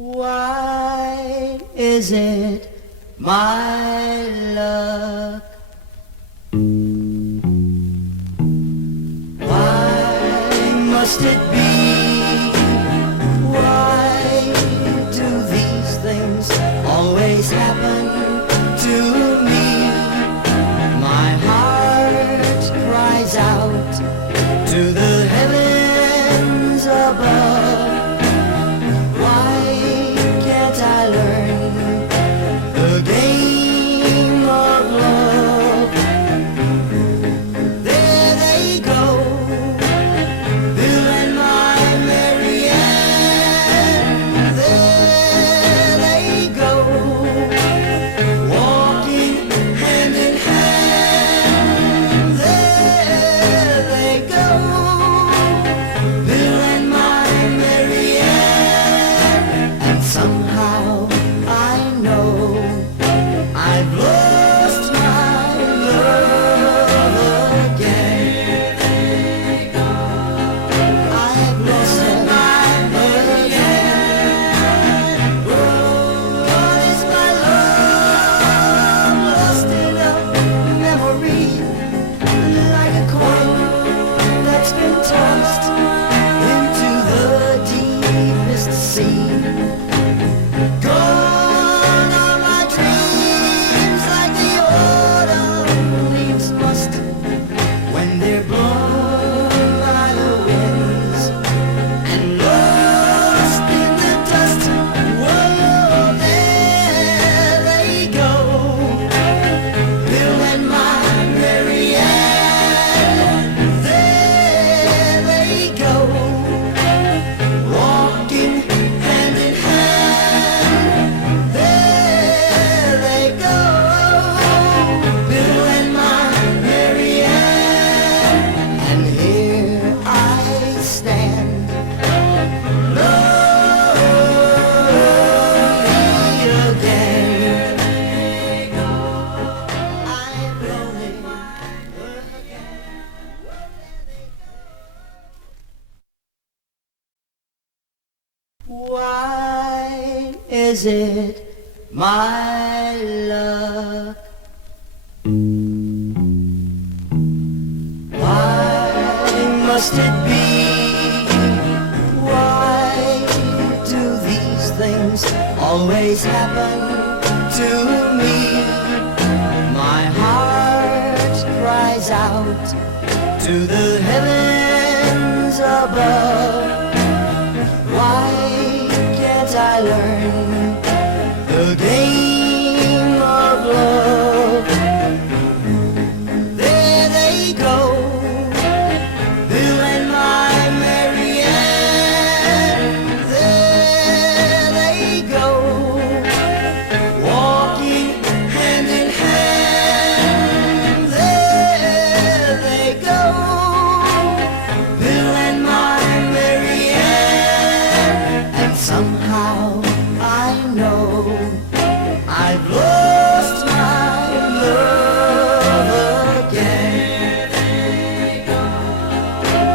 Why is it my luck? Why must it be? Why do these things always happen to me? My heart cries out to the heavens above. Why is it my luck? Why must it be? Why do these things always happen to me? My heart cries out to the heavens above. Why can't I learn the game of love? There they go, Bill and my Mary Ann. There they go, walking hand in hand. There they go, Bill and my Mary Ann. Somehow I know I've lost my love again.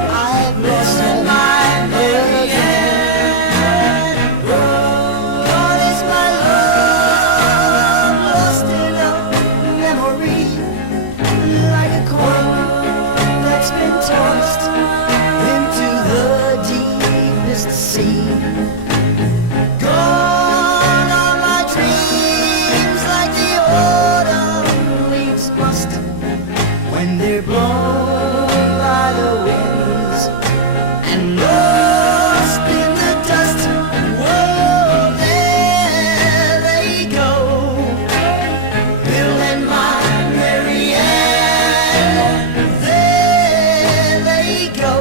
I've lost my love again. Gone is my love, lost in a memory, like a coin that's been tossed into the deepest sea. When they're blown by the winds and lost in the dust, whoa, there they go, Bill and my Mary Ann. There they go,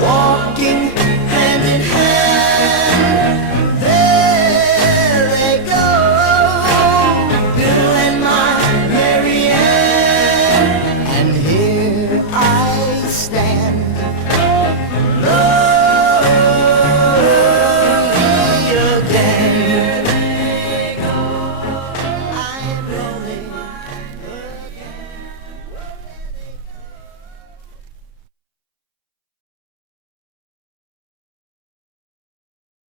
walking hand in hand.